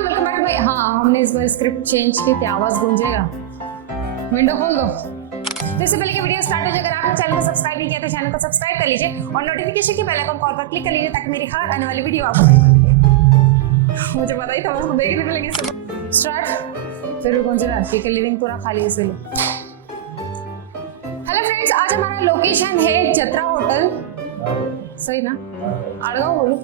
Everyone, welcome back to my. हाँ, हमने इस बार स्क्रिप्ट चेंज की थी, आवाज गूंजेगा। विंडो खोल दो। तो इससे पहले कि वीडियो स्टार्ट हो जाए, अगर आपने चैनल को सब्सक्राइब नहीं किया तो चैनल को सब्सक्राइब कर लीजिए और नोटिफिकेशन के बेल आइकन कॉल पर क्लिक कर लीजिए ताकि मेरी हर आने वाली वीडियो आपको मुझे पता ही था उसको देखने को लगे। स्टार्ट। फिर भी गूंज रहा है क्योंकि लिविंग पूरा खाली है इसलिए। हेलो फ्रेंड्स, आज हमारा लोकेशन है जत्रा होटल। सही ना? आड़गांव बोलूं?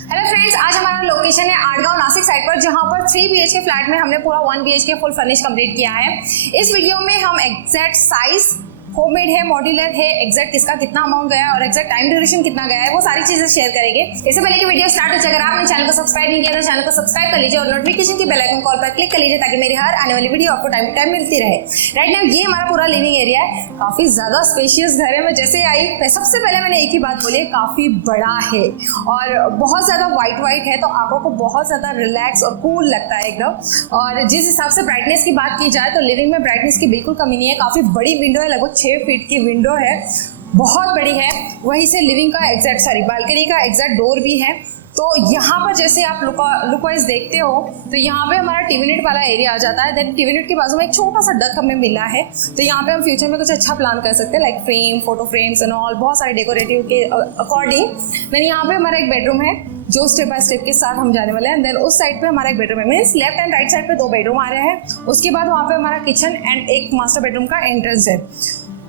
हेलो फ्रेंड्स, आज हमारा लोकेशन है आड़गांव नासिक साइड पर, जहां पर 3 BHK फ्लैट में हमने पूरा 1 BHK फुल फर्निश कंप्लीट किया है। इस वीडियो में हम एग्जैक्ट साइज, होममेड है, मॉड्यूलर है, एग्जैक्ट किसका कितना अमाउंट गया और एग्जैक्ट टाइम ड्यूरेशन कितना गया है, वो सारी चीजें शेयर करेंगे। इससे पहले कि वीडियो स्टार्ट हो जाए, अगर आपने चैनल को सब्सक्राइब नहीं किया तो चैनल को सब्सक्राइब कर लीजिए और नोटिफिकेशन की बेल आइकन कॉल पर क्लिक कर लीजिए ताकि मेरी हर आने वाली वीडियो आपको टाइम टू टाइम मिलती रहे। राइट नाउ ये हमारा पूरा लिविंग एरिया है। काफी ज्यादा स्पेशियस घर है। मैं जैसे आई सबसे पहले मैंने एक ही बात बोली, काफी बड़ा है और बहुत ज्यादा व्हाइट है, तो आंखों को बहुत ज्यादा रिलैक्स और कूल लगता है एकदम। और जिस हिसाब से ब्राइटनेस की बात की जाए तो लिविंग में ब्राइटनेस की बिल्कुल कमी नहीं है। काफी बड़ी विंडो है, लगभग 6 फीट की विंडो है, बहुत बड़ी है। वहीं से लिविंग का एग्जैक्ट बालकनी का एग्जैक्ट डोर भी है। तो यहाँ पर जैसे आप लुक वाइज देखते हो तो यहाँ पे हमारा टीवी यूनिट वाला एरिया आ जाता है। देन टीवी यूनिट के बाजू में एक छोटा सा डक हमें मिला है, तो यहाँ पे हम फ्यूचर में कुछ अच्छा प्लान कर सकते हैं, like frame, photo frames and all, बहुत सारे डेकोरेटिव के अकॉर्डिंग। देन यहाँ पे हमारा एक बेडरूम है जो स्टेप बाय स्टेप के साथ हम जाने वाले हैं। देन उस साइड पे हमारा एक बेडरूम है, means left and right side पे 2 बेडरूम आ रहे हैं। उसके बाद वहाँ पे हमारा किचन एंड एक मास्टर बेडरूम का एंट्रेंस है।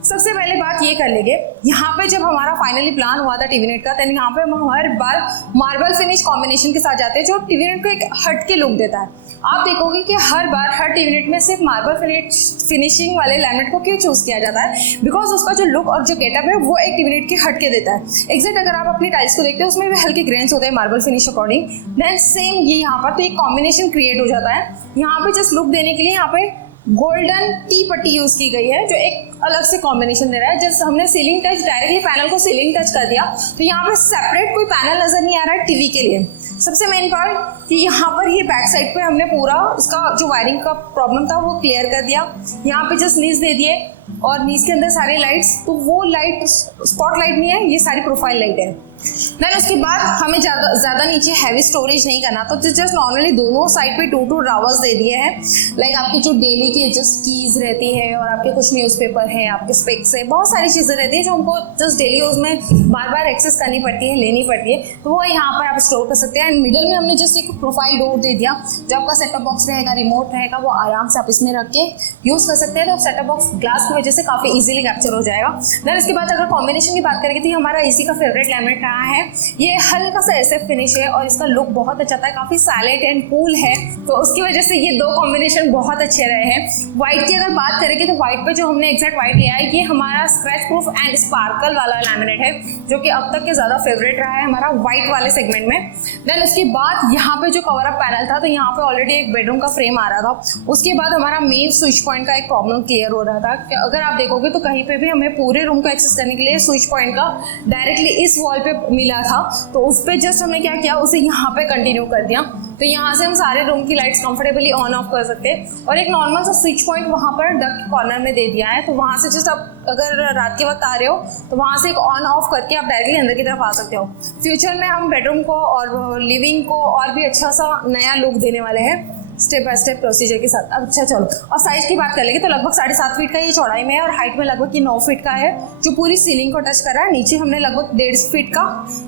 सबसे पहले बात ये कर लेंगे, यहाँ पे जब हमारा फाइनली प्लान हुआ था टीवी यूनिट का, तो यहाँ पे हम हर बार मार्बल फिनिश कॉम्बिनेशन के साथ जाते हैं, जो टीवी यूनिट को एक हट के लुक देता है। आप देखोगे कि हर बार हर टीवी यूनिट में सिर्फ मार्बल फिनिशिंग वाले लैमिनेट को क्यों चूज किया जाता है, बिकॉज उसका जो लुक और जो गेटअप है वो एक टीवी यूनिट के हट के देता है। एग्जैक्ट अगर आप अपनी टाइल्स को देखते हो उसमें भी हल्के ग्रेन्स होते हैं marble finish according. Then same ये यहाँ पर तो एक कॉम्बिनेशन क्रिएट हो जाता है। यहाँ पे जस्ट लुक देने के लिए यहाँ पे गोल्डन टी पट्टी यूज की गई है, जो एक अलग से कॉम्बिनेशन दे रहा है। जैसे हमने सीलिंग टच, डायरेक्टली पैनल को सीलिंग टच कर दिया, तो यहाँ पे सेपरेट कोई पैनल नजर नहीं आ रहा है टीवी के लिए। सबसे मेन पार्ट कि यहाँ पर ये बैक साइड पे हमने पूरा इसका जो वायरिंग का प्रॉब्लम था वो क्लियर कर दिया। यहाँ पे जस्ट नीच दे दिए और नीच के अंदर सारे लाइट्स, तो वो लाइट स्पॉट लाइट नहीं है, ये सारी प्रोफाइल लाइट है। देन उसके बाद हमें ज़्यादा नीचे हैवी स्टोरेज नहीं करना, तो जस्ट नॉर्मली दोनों साइड पे 2 ड्रावर्स दे दिए हैं। लाइक आपकी जो डेली की जस्ट कीज रहती है और आपके कुछ न्यूज़पेपर है, आपके स्पेक्स है, बहुत सारी चीज़ें रहती है जो हमको जस्ट डेली यूज में बार बार एक्सेस करनी पड़ती है, लेनी पड़ती है, तो वो यहाँ पर आप स्टोर कर सकते हैं। एंड मिडल में हमने जस्ट एक प्रोफाइल डोर दे दिया, जो आपका सेटअप बॉक्स रहेगा, रिमोट रहेगा, वो आराम से आप इसमें रख के यूज़ कर सकते हैं। तो सेटअप बॉक्स ग्लास की वजह से काफ़ी ईजिली कैप्चर हो जाएगा। देन इसके बाद अगर कॉम्बिनेशन की बात करेंगे तो हमारा इसी का फेवरेट लैमिनेट रहा है। ये हल्का सा SF फिनिश है और इसका लुक बहुत अच्छा था, काफी साइलेंट एंड कूल है, तो उसकी वजह से ये 2 कॉम्बिनेशन बहुत अच्छे रहे हैं। व्हाइट की अगर बात करेंगे तो व्हाइट पे जो हमने एग्जैक्ट व्हाइट लिया है, ये हमारा स्क्रैच प्रूफ एंड स्पार्कल वाला लैमिनेट है, जो कि अब तक के ज्यादा फेवरेट रहा है हमारा व्हाइट वाले सेगमेंट में। देन उसके बाद यहाँ पे जो कवर अप पैनल था, तो यहाँ पे ऑलरेडी एक बेडरूम का फ्रेम आ रहा था। उसके बाद हमारा मेन स्विच पॉइंट का एक प्रॉब्लम क्लियर हो रहा था कि अगर आप देखोगे तो कहीं पे भी हमें पूरे रूम को एक्सेस करने के लिए स्विच पॉइंट का डायरेक्टली इस वॉल पे मिला था, तो उस पे जस्ट हमने क्या किया, उसे यहाँ पे कंटिन्यू कर दिया। तो यहाँ से हम सारे रूम की लाइट्स कंफर्टेबली ऑन ऑफ कर सकते हैं और एक नॉर्मल सा स्विच पॉइंट वहाँ पर डक कॉर्नर में दे दिया है, तो वहाँ से जस्ट आप अगर रात के वक्त आ रहे हो तो वहाँ से एक ऑन ऑफ करके आप डायरेक्टली अंदर की तरफ आ सकते हो। फ्यूचर में हम बेडरूम को और लिविंग को और भी अच्छा सा नया लुक देने वाले हैं स्टेप बाय स्टेप प्रोसीजर के साथ। अब अच्छा चलो, और साइज की बात कर लेंगे तो लगभग 7.5 फीट का ये चौड़ाई में है और हाइट में लगभग ये 9 फीट का है, जो पूरी सीलिंग को टच कर रहा है। नीचे हमने लगभग 1.5 फीट का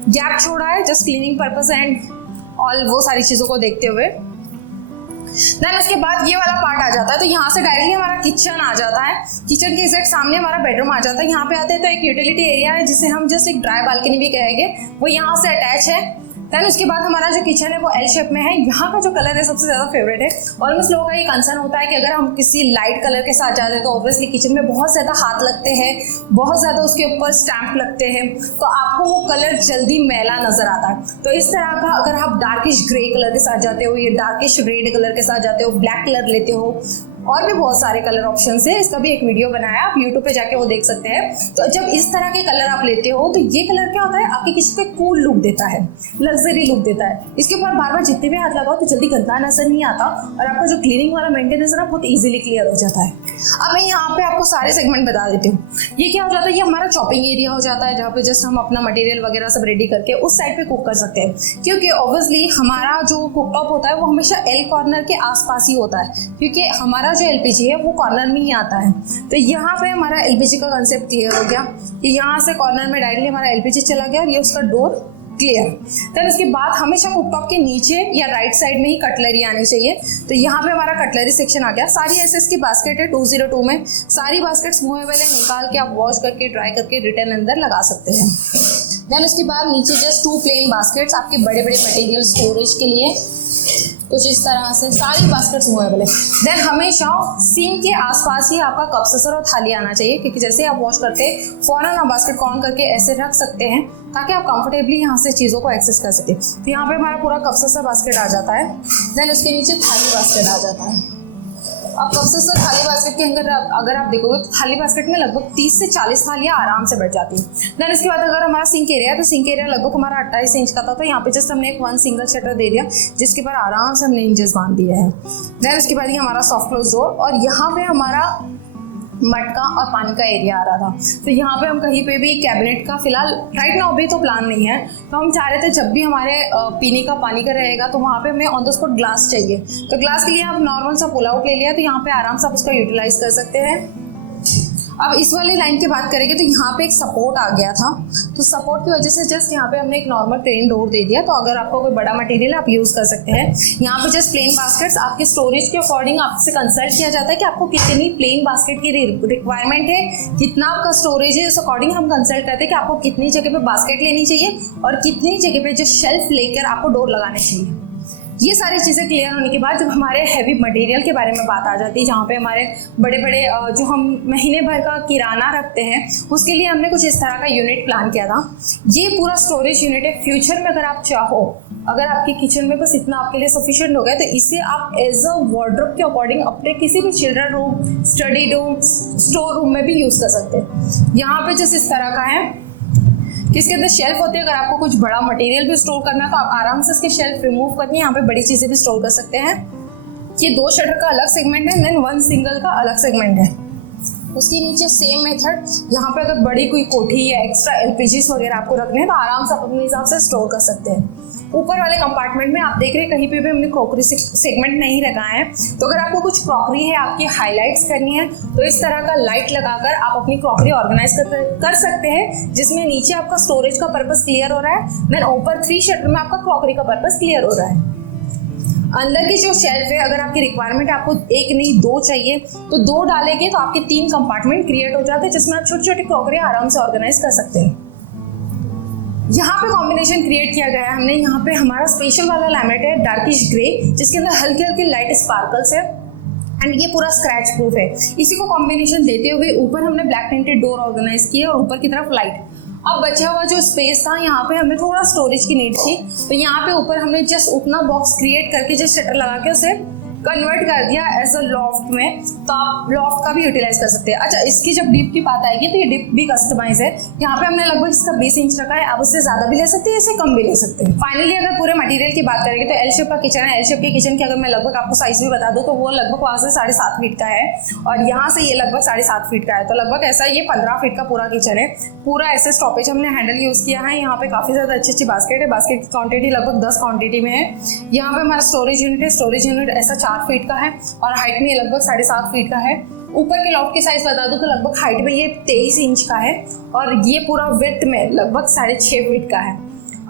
गैप छोड़ा है, just cleaning purpose and all वो सारी चीज़ों को देखते हुए। देन उसके बाद ये वाला पार्ट आ जाता है, तो यहाँ से डायरेक्टली हमारा किचन आ जाता है। किचन के एग्जैक्ट सामने हमारा बेडरूम आ जाता है। यहाँ पे आते हैं तो एक यूटिलिटी एरिया है, जिसे हम जस्ट एक ड्राई बालकनी भी कहेंगे, वो यहाँ से अटैच है। देन उसके बाद हमारा जो किचन है वो L शेप में है। यहाँ का जो कलर है सबसे ज़्यादा फेवरेट है। ऑलमोस्ट लोगों का ये कंसर्न होता है कि अगर हम किसी लाइट कलर के साथ जाते हैं तो ऑब्वियसली किचन में बहुत ज़्यादा हाथ लगते हैं, बहुत ज़्यादा उसके ऊपर स्टैम्प लगते हैं, तो आपको वो कलर जल्दी मैला नजर आता है। तो इस तरह का अगर आप डार्किश ग्रे कलर के साथ जाते हो, ये डार्किश रेड कलर के साथ जाते हो, ब्लैक कलर लेते हो, और भी बहुत सारे कलर ऑप्शन है, इसका भी एक वीडियो बनाया, आप यूट्यूब पे जाके वो देख सकते हैं। तो जब इस तरह के कलर आप लेते हो तो ये कलर क्या होता है, आपके किचन को कूल लुक देता है, लग्जरी लुक देता है। इसके ऊपर बार बार जितने भी हाथ लगाओ तो जल्दी गंदा नजर नहीं आता और आपका जो क्लीनिंग वाला मेंटेनेंस है ना बहुत इजीली क्लियर हो जाता है। अब मैं यहाँ पे आपको सारे सेगमेंट बता देती हूँ। ये क्या हो जाता है, ये हमारा चॉपिंग एरिया हो जाता है, जहाँ पे जस्ट हम अपना मटेरियल वगैरह सब रेडी करके उस साइड पे कुक कर सकते हैं, क्योंकि ऑब्वियसली हमारा जो कुकटॉप होता है वो हमेशा एल कॉर्नर के आसपास ही होता है, क्योंकि हमारा जो एलपीजी है वो कॉर्नर में ही आता है। तो यहाँ पे हमारा एलपीजी का कंसेप्ट क्लियर हो गया कि यहाँ से कॉर्नर में डायरेक्टली हमारा एलपीजी चला गया और ये उसका डोर क्लियर। देन उसके बाद हमेशा कुकटॉप के नीचे या राइट साइड में ही कटलरी आनी चाहिए। तो यहाँ पे हमारा कटलरी सेक्शन आ गया। सारी एसएस की बास्केट है 202 में, सारी बास्केट्स मूवेबल है, निकाल के आप वॉश करके ड्राई करके रिटर्न अंदर लगा सकते हैं। देन उसके बाद नीचे जस्ट 2 प्लेन बास्केट्स आपके बड़े बड़े मटेरियल स्टोरेज के लिए, कुछ इस तरह से सारी बास्केट्स मूवेबल है। देन हमेशा सिंक के आसपास ही आपका कप ससर और थाली आना चाहिए, क्योंकि जैसे आप वॉश करके फौरन आप बास्केट को ऑन करके ऐसे रख सकते हैं ताकि आप कंफर्टेबली यहाँ से चीज़ों को एक्सेस कर सकें। तो यहाँ पे हमारा पूरा कप ससर बास्केट आ जाता है। देन उसके नीचे थाली बास्केट आ जाता है। अब कप ससर थाली बास्केट के अंदर अगर आप देखोगे तो थाली बास्केट में लगभग 30 से 40 थालियाँ आराम से बैठ जाती हैं। देन इसके बाद अगर हमारा सिंक एरिया है तो सिंक एरिया लगभग हमारा 28 इंच का था, तो यहाँ पे जस्ट हमने एक 1 सिंगल शटर दे दिया जिसके ऊपर आराम से हमने इंचेस बांध दिए हैं। देन उसके बाद ये हमारा सॉफ्ट क्लोज डोर, और यहाँ पे हमारा मटका और पानी का एरिया आ रहा था। तो यहाँ पे हम कहीं पे भी कैबिनेट का फिलहाल राइट नाउ अभी तो प्लान नहीं है, तो हम चाह रहे थे जब भी हमारे पीने का पानी का रहेगा तो वहाँ पे हमें ऑन द स्पॉट ग्लास चाहिए। तो ग्लास के लिए आप नॉर्मल सा पुल आउट ले लिया, तो यहाँ पे आराम से आप उसका यूटिलाइज कर सकते हैं। अब इस वाली लाइन की बात करेंगे तो यहाँ पे एक सपोर्ट आ गया था, तो सपोर्ट की वजह से जस्ट यहाँ पे हमने एक नॉर्मल प्लेन डोर दे दिया। तो अगर आपको कोई बड़ा मटेरियल आप यूज़ कर सकते हैं। यहाँ पे जस्ट प्लेन बास्केट्स आपके स्टोरेज के अकॉर्डिंग आपसे कंसल्ट किया जाता है कि आपको कितनी प्लेन बास्केट की रिक्वायरमेंट है, कितना आपका स्टोरेज है, उस अकॉर्डिंग हम कंसल्ट करते हैं कि आपको कितनी जगह पे बास्केट लेनी चाहिए और कितनी जगह पे जो शेल्फ लेकर आपको डोर लगाने चाहिए। ये सारी चीज़ें क्लियर होने के बाद जब हमारे हैवी मटेरियल के बारे में बात आ जाती है, जहाँ पे हमारे बड़े बड़े जो हम महीने भर का किराना रखते हैं, उसके लिए हमने कुछ इस तरह का यूनिट प्लान किया था। ये पूरा स्टोरेज यूनिट है। फ्यूचर में अगर आप चाहो, अगर आपके किचन में बस इतना आपके लिए सफिशिएंट हो गया, तो इसे आप एज अ वार्डरोब के अकॉर्डिंग अपने किसी भी children room, study room, store room में भी यूज़ कर सकते हैं। यहाँ पे जस्ट इस तरह का है कि इसके अंदर शेल्फ होती है। अगर आपको कुछ बड़ा मटेरियल भी स्टोर करना है तो आप आराम से इसके शेल्फ रिमूव करके यहाँ पे बड़ी चीज़ें भी स्टोर कर सकते हैं। ये 2 शटर का अलग सेगमेंट है, देन 1 सिंगल का अलग सेगमेंट है। उसके नीचे सेम मेथड, यहाँ पे अगर बड़ी कोई कोठी या एक्स्ट्रा एलपीजीस वगैरह आपको रखने हैं तो आराम से आप अपने हिसाब से स्टोर कर सकते हैं। ऊपर वाले कंपार्टमेंट में आप देख रहे हैं कहीं पे भी हमने क्रॉकरी सेगमेंट नहीं रखा है। तो अगर आपको कुछ क्रॉकरी है आपकी हाईलाइट्स करनी है तो इस तरह का लाइट लगाकर आप अपनी क्रॉकरी ऑर्गेनाइज कर सकते हैं, जिसमें नीचे आपका स्टोरेज का पर्पस क्लियर हो रहा है, देन ऊपर 3 शटर में आपका क्रॉकरी का पर्पस क्लियर हो रहा है। अंदर की जो शेल्फ है, अगर आपकी रिक्वायरमेंट आपको 1 नहीं 2 चाहिए तो 2 डालेंगे तो आपके 3 कंपार्टमेंट क्रिएट हो जाते हैं, जिसमें आप छोटी छोटी क्रॉकरी आराम से ऑर्गेनाइज कर सकते हैं। यहाँ पे कॉम्बिनेशन क्रिएट किया गया है हमने। यहाँ पे हमारा स्पेशल वाला लैमिनेट है डार्किश ग्रे, जिसके अंदर हल्के हल्के लाइट स्पार्कल्स है एंड ये पूरा स्क्रैच प्रूफ है। इसी को कॉम्बिनेशन देते हुए ऊपर हमने ब्लैक टिंटेड डोर ऑर्गेनाइज किया और ऊपर की तरफ लाइट। अब बचा हुआ जो स्पेस था, यहाँ पे हमें थोड़ा स्टोरेज की नीड थी, तो यहाँ पे ऊपर हमने जस्ट उतना बॉक्स क्रिएट करके जस्ट शटर लगा के उसे कन्वर्ट कर दिया एज अ लॉफ्ट में। तो आप लॉफ्ट का भी यूटिलाइज कर सकते हैं। अच्छा, इसकी जब डिप की बात आएगी तो ये डिप भी कस्टमाइज है। यहाँ पे हमने लगभग इसका 20 इंच रखा है, आप उससे ज्यादा भी ले सकते हैं, इससे कम भी ले सकते हैं। फाइनली अगर पूरे मटेरियल की बात करेंगे तो एल शेप का किचन है। एल शेप के किचन की अगर मैं लगभग आपको साइज भी बता दूं तो वो लगभग वहाँ से 7.5 फीट का है और यहाँ से ये लगभग 7.5 फीट का है। तो लगभग ऐसा ये 15 फीट का पूरा किचन है। पूरा ऐसे स्टॉपेज हमने हैंडल यूज किया है। यहाँ पे काफी ज्यादा अच्छी अच्छी बास्केट है। बास्केट की क्वांटिटी लगभग 10 क्वांटिटी में है। यहाँ पे हमारा स्टोरेज यूनिट है। स्टोरेज यूनिट ऐसा 4 फीट का है और हाइट में लगभग 7.5 फीट का है। ऊपर के लॉफ्ट की साइज बता दूं तो लगभग हाइट में ये 23 इंच का है और ये पूरा विड्थ में लगभग 6.5 फीट का है।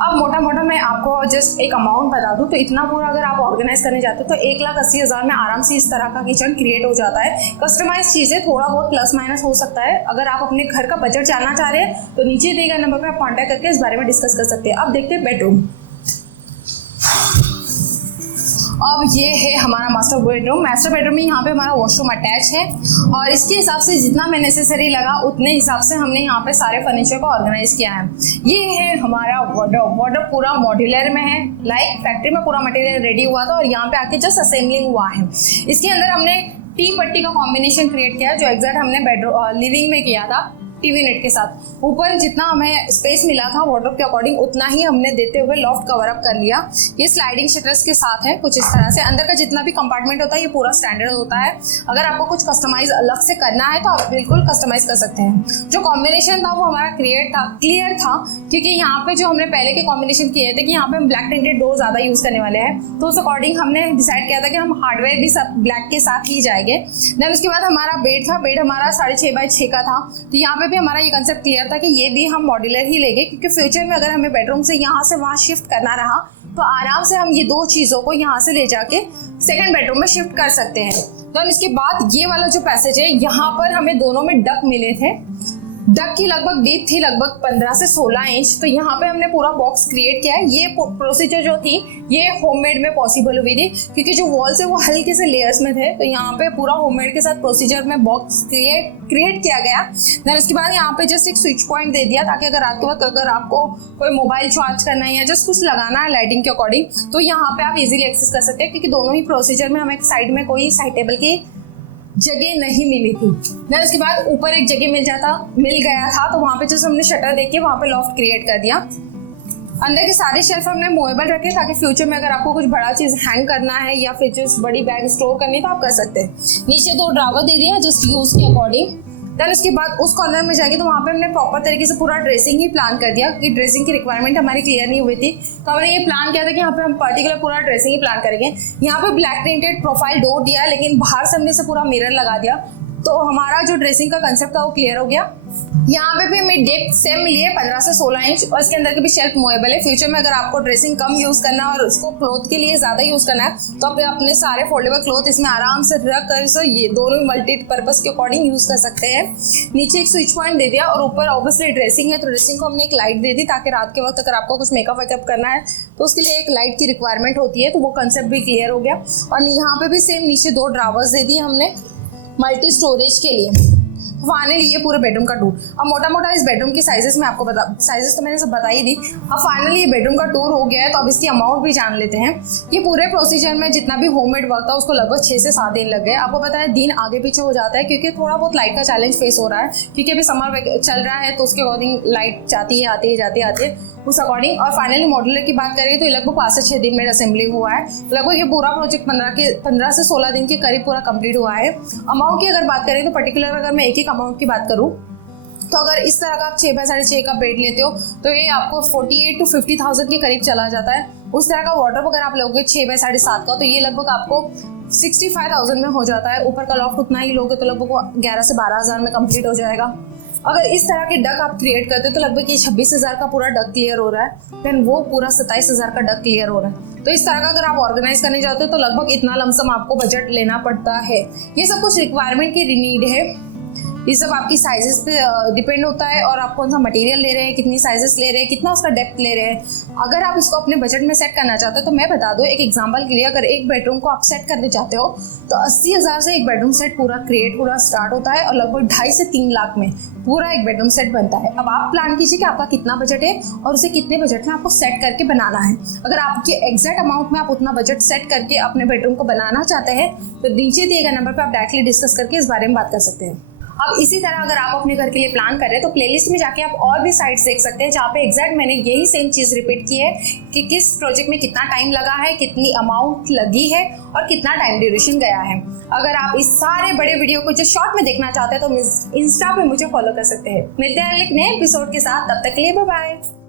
अब मोटा मोटा मैं आपको जस्ट एक अमाउंट बता दूं तो इतना पूरा अगर आप ऑर्गेनाइज करने जाते हो तो 1,80,000 में आराम से इस तरह का किचन क्रिएट हो जाता है। कस्टमाइज चीज़ें थोड़ा बहुत प्लस माइनस हो सकता है। अगर आप अपने घर का बजट जानना चाह रहे हैं तो नीचे दिए गए नंबर पर आप कॉन्टैक्ट करके इस बारे में डिस्कस कर सकते हैं। अब देखते हैं बेडरूम। अब ये है हमारा मास्टर बेडरूम। मास्टर बेडरूम में यहाँ पे हमारा वॉशरूम अटैच है और इसके हिसाब से जितना में नेसेसरी लगा उतने हिसाब से हमने यहाँ पे सारे फर्नीचर को ऑर्गेनाइज किया है। ये है हमारा वार्डरोब। वार्डरोब पूरा मॉड्यूलर में है, लाइक फैक्ट्री में पूरा मटेरियल रेडी हुआ था और यहाँ पे आके जस्ट असेंबलिंग हुआ है। इसके अंदर हमने टी पट्टी का कॉम्बिनेशन क्रिएट किया जो एग्जैक्ट हमने बेडरूम लिविंग में किया था टीवी नेट के साथ। ऊपर जितना हमें स्पेस मिला था वार्डरोब के अकॉर्डिंग उतना ही हमने देते हुए लॉफ्ट कवर अप कर लिया। ये स्लाइडिंग शटर्स के साथ है कुछ इस तरह से। अंदर का जितना भी कंपार्टमेंट होता है ये पूरा स्टैंडर्ड होता है। अगर आपको कुछ कस्टमाइज अलग से करना है तो आप बिल्कुल कस्टमाइज कर सकते हैं। जो कॉम्बिनेशन था वो हमारा क्लियर था क्योंकि यहाँ पे जो हमने पहले के कॉम्बिनेशन किए थे कि यहाँ पे हम ब्लैक टिंटेड डोर ज़्यादा यूज़ करने वाले हैं, तो उस अकॉर्डिंग हमने डिसाइड किया था कि हम हार्डवेयर भी सब ब्लैक के साथ ही जाएंगे। देन उसके बाद हमारा बेड था, बेड हमारा 6.5 बाय 6 का था। तो यहाँ पे भी हमारा ये कंसेप्ट क्लियर था कि ये भी हम मॉड्यूलर ही लेंगे क्योंकि फ्यूचर में अगर हमें बेडरूम से यहाँ से वहाँ शिफ्ट करना रहा तो आराम से हम ये दो चीज़ों को यहाँ से ले जाके सेकंड बेडरूम में शिफ्ट कर सकते हैं। तो इसके बाद ये वाला जो पैसेज है यहाँ पर हमें दोनों में डक मिले थे। डक की लगभग डीप थी लगभग 15 से 16 इंच। तो यहाँ पे हमने पूरा बॉक्स क्रिएट किया है। ये प्रोसीजर जो थी ये होममेड में पॉसिबल हुई थी क्योंकि जो वॉल्स है वो हल्के से लेयर्स में थे। तो यहाँ पे पूरा होममेड के साथ प्रोसीजर में बॉक्स क्रिएट किया गया। देन उसके बाद यहाँ पे जस्ट एक स्विच पॉइंट दे दिया ताकि अगर रात के वक्त अगर आपको कोई मोबाइल चार्ज करना है या जस्ट कुछ लगाना है लाइटिंग के अकॉर्डिंग तो यहाँ पे आप इजीली एक्सेस कर सकते हैं क्योंकि दोनों ही प्रोसीजर में हमें साइड में कोई साइड टेबल की जगह नहीं मिली थी। देन उसके बाद ऊपर एक जगह मिल गया था तो वहाँ पे जस्ट हमने शटर देके वहाँ पे लॉफ्ट क्रिएट कर दिया। अंदर के सारे शेल्फ हमने मूवेबल रखे ताकि फ्यूचर में अगर आपको कुछ बड़ा चीज़ हैंग करना है या फिर जस्ट बड़ी बैग स्टोर करनी है तो आप कर सकते हैं। नीचे 2 ड्रावर दे दिया जस्ट यूज़ के अकॉर्डिंग। देन उसके बाद उस कॉर्नर में जाके तो वहाँ पे हमने प्रॉपर तरीके से पूरा ड्रेसिंग ही प्लान कर दिया कि ड्रेसिंग की रिक्वायरमेंट हमारी क्लियर नहीं हुई थी। तो हमने ये प्लान किया था कि यहाँ पे हम पर्टिकुलर पूरा ड्रेसिंग ही प्लान करेंगे। यहाँ पे ब्लैक प्रिंटेड प्रोफाइल डोर दिया लेकिन बाहर से हमने से पूरा मिरर लगा दिया तो हमारा जो ड्रेसिंग का कंसेप्ट था वो क्लियर हो गया। यहाँ पे भी हमें डेप्थ सेम लिए 15 से 16 इंच और इसके अंदर के भी शेल्फ मूवेबल है। फ्यूचर में अगर आपको ड्रेसिंग कम यूज़ करना है और उसको क्लोथ के लिए ज़्यादा यूज़ करना है तो आप अपने सारे फोल्डेबल क्लोथ इसमें आराम से रख कर सो ये दोनों मल्टीपर्पज़ के अकॉर्डिंग यूज़ कर सकते हैं। नीचे एक स्विच पॉइंट दे दिया और ऊपर ऑब्वियसली ड्रेसिंग है तो ड्रेसिंग को हमने एक लाइट दे दी ताकि रात के वक्त अगर आपको कुछ मेकअप वेकअप करना है तो उसके लिए एक लाइट की रिक्वायरमेंट होती है। तो वो कंसेप्ट भी क्लियर हो गया। और यहाँ पे भी सेम नीचे 2 ड्रावर्स दे दिए हमने मल्टी स्टोरेज के लिए। फाइनली ये पूरे बेडरूम का टूर। अब मोटा मोटा इस बेडरूम की साइजेस में आपको साइजेस तो मैंने सब बता ही दी। अब फाइनली ये बेडरूम का टूर हो गया है तो अब इसकी अमाउंट भी जान लेते हैं। ये पूरे प्रोसीजर में जितना भी होममेड वर्क था उसको लगभग 6 से 7 दिन लग गए। आपको पता है दिन आगे पीछे हो जाता है क्योंकि थोड़ा बहुत लाइट का चैलेंज फेस हो रहा है क्योंकि अभी समर चल रहा है तो उसके अकॉर्डिंग लाइट जाती है आती है उस अकॉर्डिंग। और फाइनली मॉड्यूलर की बात करें तो ये लगभग 5 से 6 दिन में असेंबली हुआ है। लगभग ये पूरा प्रोजेक्ट 15 से 16 दिन के करीब पूरा कंप्लीट हुआ है। अमाउंट की अगर बात करें तो पर्टिकुलर अगर मैं एक अमाउंट की बात करूँ तो अगर इस तरह का आप 6 बाय 6.5 का बेड लेते हो तो ये आपको 48 to 50,000 के करीब चला जाता है। उस तरह का वार्डरोब अगर आप लोगे 6 बाय 7.5 का तो ये लगभग आपको 65,000 में हो जाता है। ऊपर का लॉफ्ट उतना ही लोगे तो लगभग 11 से 12,000 में कंप्लीट हो जाएगा। अगर इस तरह के डक आप क्रिएट करते हो तो लगभग ये 26,000 का पूरा डक क्लियर हो रहा है। देन वो पूरा 27,000 का डक क्लियर हो रहा है। तो इस तरह का अगर आप ऑर्गेनाइज करने जाते हो तो लगभग इतना लमसम आपको बजट लेना पड़ता है। ये सब कुछ रिक्वायरमेंट की नीड है। ये सब आपकी साइजेस पे डिपेंड होता है और आप कौन सा मटेरियल ले रहे हैं, कितनी साइजेस ले रहे हैं, कितना उसका डेप्थ ले रहे हैं। अगर आप इसको अपने बजट में सेट करना चाहते हो तो मैं बता दूं एक एग्जांपल के लिए, अगर एक बेडरूम को आप सेट करने चाहते हो तो 80,000 से एक बेडरूम सेट पूरा स्टार्ट होता है और लगभग 2.5 से 3 लाख में पूरा एक बेडरूम सेट बनता है। अब आप प्लान कीजिए कि आपका कितना बजट है और उसे कितने बजट में आपको सेट करके बनाना है। अगर आपके एग्जैक्ट अमाउंट में आप उतना बजट सेट करके अपने बेडरूम को बनाना चाहते हैं तो नीचे दिए गए नंबर पर आप डायरेक्टली डिस्कस करके इस बारे में बात कर सकते हैं। अब इसी तरह अगर आप अपने घर के लिए प्लान कर रहे हैं तो प्लेलिस्ट में जाके आप और भी साइट्स देख सकते हैं जहाँ पे एग्जैक्ट मैंने यही सेम चीज़ रिपीट की है कि किस प्रोजेक्ट में कितना टाइम लगा है, कितनी अमाउंट लगी है और कितना टाइम ड्यूरेशन गया है। अगर आप इस सारे बड़े वीडियो को जो शॉर्ट में देखना चाहते हैं तो इंस्टा पे मुझे फॉलो कर सकते हैं। मिलते हैं एक नए एपिसोड के साथ, तब तक के लिए बाय बाय।